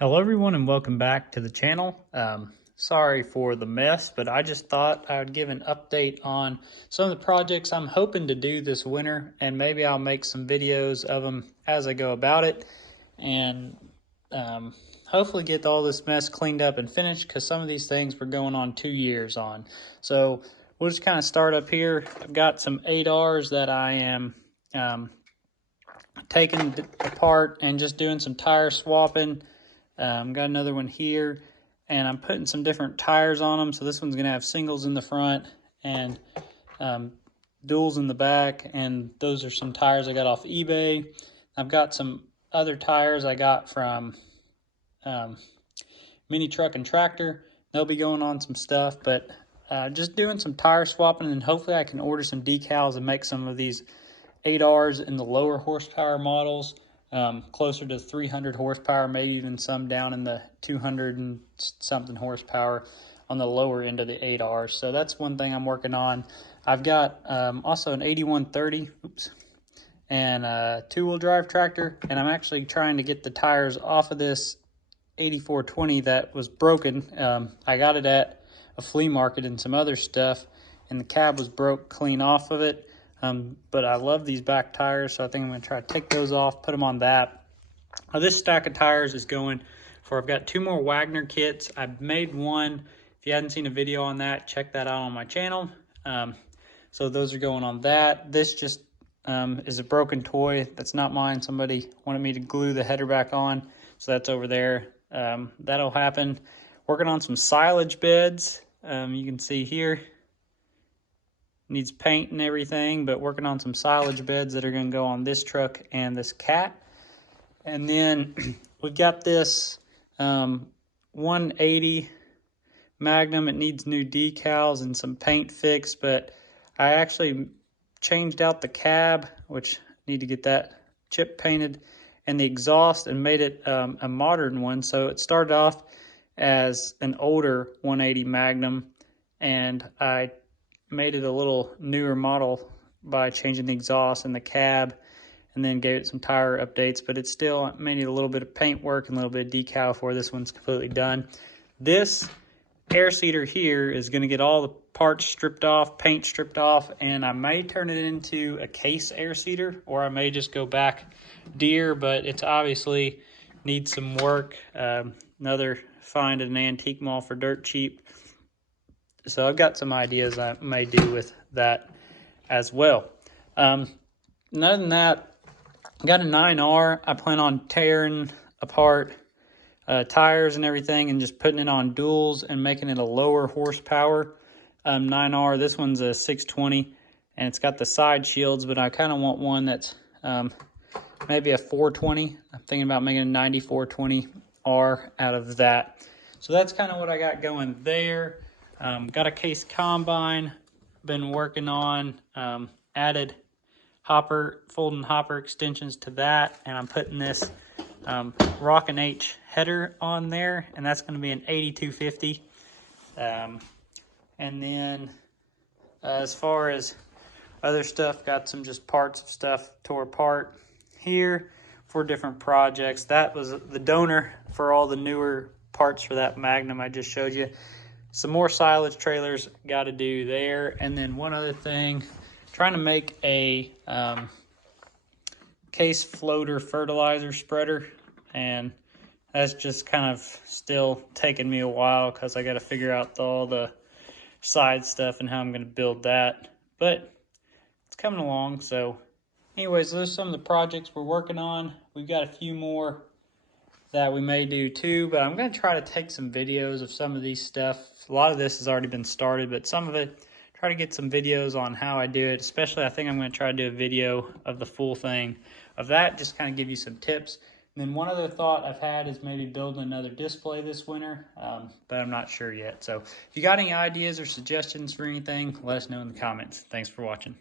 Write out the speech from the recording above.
Hello everyone and welcome back to the channel. Sorry for the mess, but I just thought I would give an update on some of the projects I'm hoping to do this winter, and maybe I'll make some videos of them as I go about it, and hopefully get all this mess cleaned up and finished, because some of these things we're going on 2 years on. So we'll just kind of start up here. I've got some 8Rs that I am taking apart and just doing some tire swapping. Got another one here, and I'm putting some different tires on them. So this one's gonna have singles in the front and duals in the back, and those are some tires I got off eBay. I've got some other tires I got from Mini Truck and Tractor. They'll be going on some stuff, but just doing some tire swapping, and hopefully I can order some decals and make some of these 8Rs in the lower horsepower models, closer to 300 horsepower, maybe even some down in the 200 and something horsepower on the lower end of the 8Rs. So that's one thing I'm working on. I've got also an 8130, and a two-wheel drive tractor, and I'm actually trying to get the tires off of this 8420 that was broken. I got it at a flea market and some other stuff, and the cab was broke clean off of it. But I love these back tires, so I think I'm going to try to take those off, put them on that. This stack of tires is going for, I've got 2 more Wagner kits. I've made one. If you hadn't seen a video on that, check that out on my channel. So those are going on that. This just is a broken toy. That's not mine. Somebody wanted me to glue the header back on, so that's over there. That'll happen. Working on some silage beds. You can see here. Needs paint and everything, but working on some silage beds that are going to go on this truck and this cat. And then we've got this 180 Magnum. It needs new decals and some paint fix, but I actually changed out the cab, which need to get that chip painted, and the exhaust, and made it a modern one. So it started off as an older 180 Magnum, and I made it a little newer model by changing the exhaust and the cab, and then gave it some tire updates, but it still may need a little bit of paint work and a little bit of decal before this one's completely done. This air seeder here is going to get all the parts stripped off, paint stripped off, and I may turn it into a case air seeder, or I may just go back deer, but it's obviously needs some work. Another find at an antique mall for dirt cheap. So I've got some ideas I may do with that as well. Other than that, I got a 9R. I plan on tearing apart tires and everything and just putting it on duals and making it a lower horsepower 9R. This one's a 620, and it's got the side shields, but I kind of want one that's maybe a 420. I'm thinking about making a 9420R out of that. So that's kind of what I got going there. Got a case combine, been working on, added folding hopper extensions to that, and I'm putting this Rockin' H header on there, and that's going to be an 8250. And then as far as other stuff, got some just parts of stuff tore apart here for different projects. That was the donor for all the newer parts for that Magnum I just showed you. Some more silage trailers got to do there. And then one other thing, trying to make a case floater fertilizer spreader, and that's just kind of still taking me a while because I got to figure out all the side stuff and how I'm going to build that, but it's coming along. So anyways, those are some of the projects we're working on. We've got a few more that we may do too, but I'm going to try to take some videos of some of these stuff. A lot of this has already been started, but some of it, try to get some videos on how I do it. Especially, I think I'm going to try to do a video of the full thing of that, just kind of give you some tips. And then one other thought I've had is maybe building another display this winter, but I'm not sure yet. So if you got any ideas or suggestions for anything, let us know in the comments. Thanks for watching.